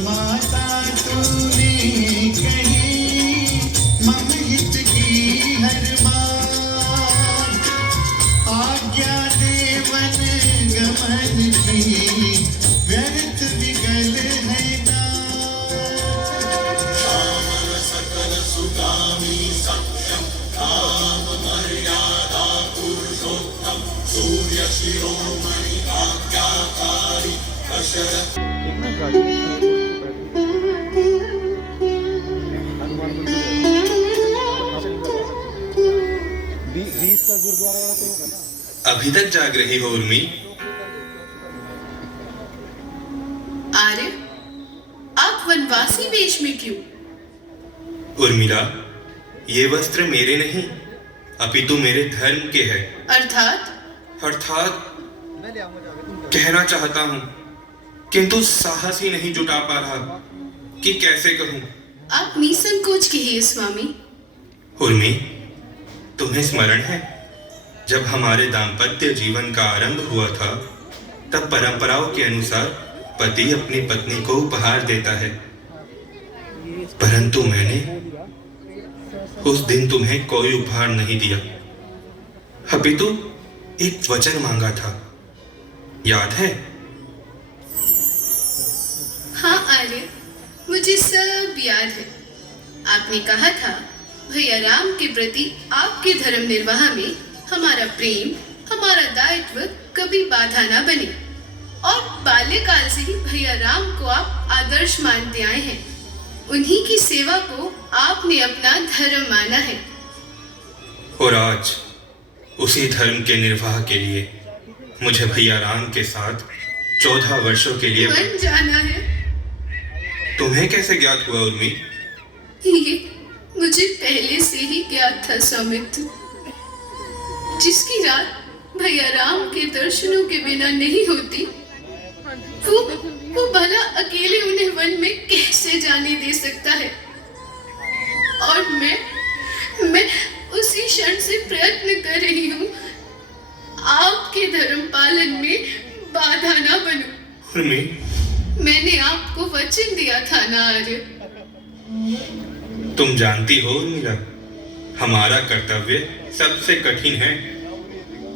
माता तूने कही मम हित की हर बात, आज्ञा देवन गमन की व्यर्थ विकल है नाथ। श्यामल सकल सुगामी सत्यम काम मर्यादा पुरुषोत्तम सूर्य शिरोमणि आज्ञाकारी दशरथ। अभी तक जाग रही हो उर्मी? आर्य, आप वनवासी वेश में क्यों? उर्मिला, ये वस्त्र मेरे नहीं अपितु मेरे धर्म के हैं। अर्थात? अर्थात कहना चाहता हूँ, किंतु साहस ही नहीं जुटा पा रहा कि कैसे कहूँ। आप निसंकोच कहिए स्वामी। उर्मी, तुम्हें स्मरण है जब हमारे दाम्पत्य जीवन का आरंभ हुआ था, तब परंपराओं के अनुसार पति अपनी पत्नी को उपहार देता है, परंतु मैंने उस दिन तुम्हें कोई उपहार नहीं दिया, अपितु एक वचन मांगा था, याद है? हाँ आर्य, मुझे सब याद है। आपने कहा था भैया राम के प्रति आपके धर्म निर्वाह में हमारा प्रेम, हमारा दायित्व कभी बाधा ना बने, और बाल्यकाल से ही भैया राम को आप आदर्श मानते आए हैं। उन्हीं की सेवा को आपने अपना धर्म माना है। और आज उसी धर्म के निर्वाह के लिए मुझे भैया राम के साथ 14 वर्षों के लिए वन जाना है। तुम्हें कैसे ज्ञात हुआ उर्मी? ये मुझे पहले से ही ज्ञात था सौमित्र। जिसकी रात भैया राम के दर्शनों के बिना नहीं होती, वो भला अकेले उन्हें वन में कैसे जाने दे सकता है? और मैं उसी क्षण से प्रयत्न कर रही हूँ आपके धर्म पालन में बाधा ना बनूं। उर्मी, मैंने आपको वचन दिया था ना आर्य। तुम जानती हो उर्मिला, हमारा कर्तव्य सबसे कठिन है।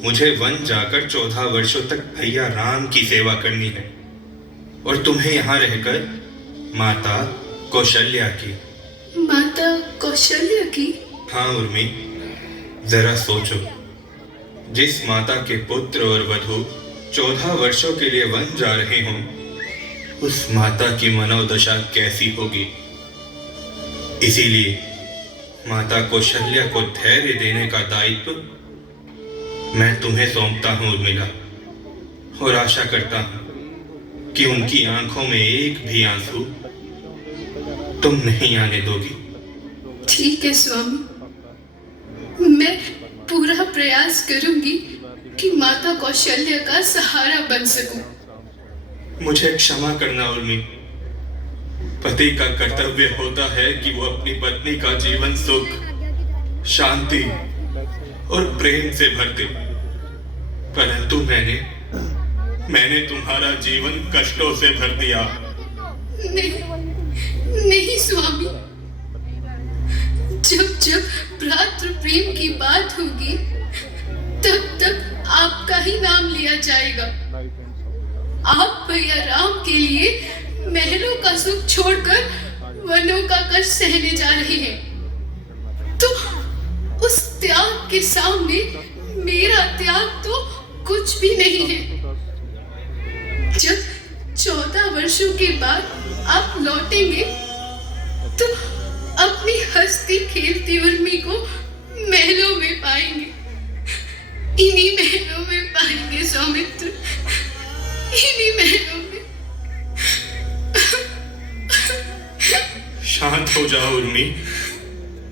मुझे वन जाकर 14 वर्षों तक भैया राम की सेवा करनी है, और तुम्हें यहाँ रहकर माता कौशल्या की। माता कौशल्या की? हाँ उर्मी, जरा सोचो, जिस माता के पुत्र और वधू 14 वर्षों के लिए वन जा रहे हों, उस माता की मनोदशा कैसी होगी। इसीलिए माता कौशल्या को धैर्य देने का दायित्व मैं तुम्हें सौंपता हूँ उर्मिला, और आशा करता हूँ कि उनकी आंखों में एक भी आंसू तुम नहीं आने दोगी। ठीक है स्वामी, मैं पूरा प्रयास करूंगी कि माता कौशल्या का सहारा बन सकूं। मुझे क्षमा करना उर्मी, पति का कर्तव्य होता है कि वो अपनी पत्नी का जीवन सुख, शांति और प्रेम से भर दे, परंतु मैंने तुम्हारा जीवन कष्टों से भर दिया। नहीं स्वामी, जब भ्रातृ प्रेम की बात होगी, तब आपका ही नाम लिया जाएगा। आप भैया राम के लिए महलों का सुख छोड़कर वनों का कष्ट सहने जा रहे हैं, तो उस त्याग के सामने मेरा त्याग तो कुछ भी नहीं है। जब 14 वर्षों के बाद आप लौटेंगे, तो अपनी हंसती खेलती उर्मी को महलों में पाएंगे। इन्हीं महलों में पाएंगे सौमित्र, इन्हीं महलों में। शांत हो जाओ उर्मी,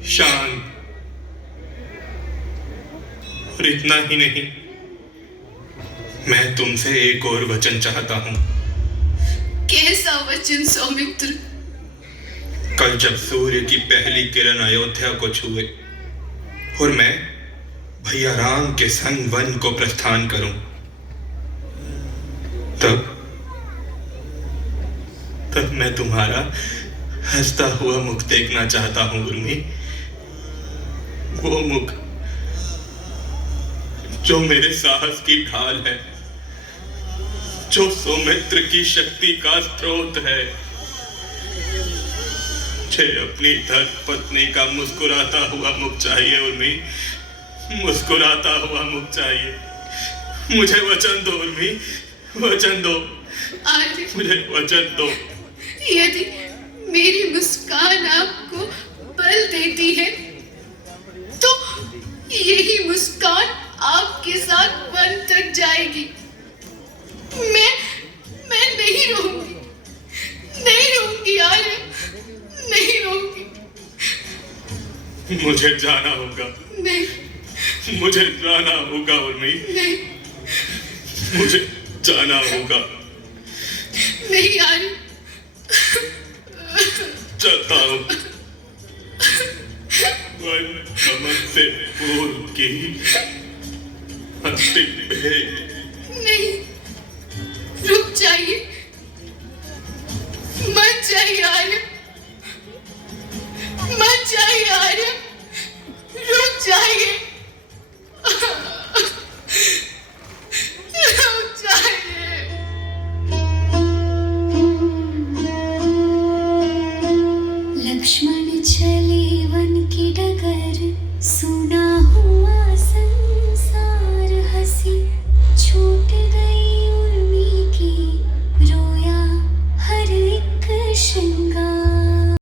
शांत। और इतना ही नहीं, मैं तुमसे एक और वचन चाहता हूं। कैसा वचन सौमित्र? कल जब सूर्य की पहली किरण अयोध्या को छुए और मैं भैया राम के संग वन को प्रस्थान करूं, तब मैं तुम्हारा हंसता हुआ मुख देखना चाहता हूं उर्मी। वो मुख जो मेरे साहस की ढाल है, जो सौमित्र की शक्ति का स्रोत है। मुझे अपनी धर्म पत्नी का मुस्कुराता हुआ मुख चाहिए उर्मी, मुस्कुराता हुआ मुख चाहिए। मुझे वचन दो उर्मी, वचन दो, आर्य, मुझे वचन दो। यदि मेरी मुस्कान आपको बल देती है तो यही मुस्कान आपके साथ वन तक जाएगी। मैं नहीं रहूंगी, नहीं रहूंगी आर्य, नहीं रहूंगी। मुझे जाना होगा, नहीं, मुझे जाना होगा उर्मी, नहीं, मुझे जाना होगा। नहीं आर्य, चलता हूँ। वन कमल से फूल की अंतिम भेंट। नहीं, रुक जाइए, मत जाइए आर्य, मत जाइए आर्य, रुक जाइए।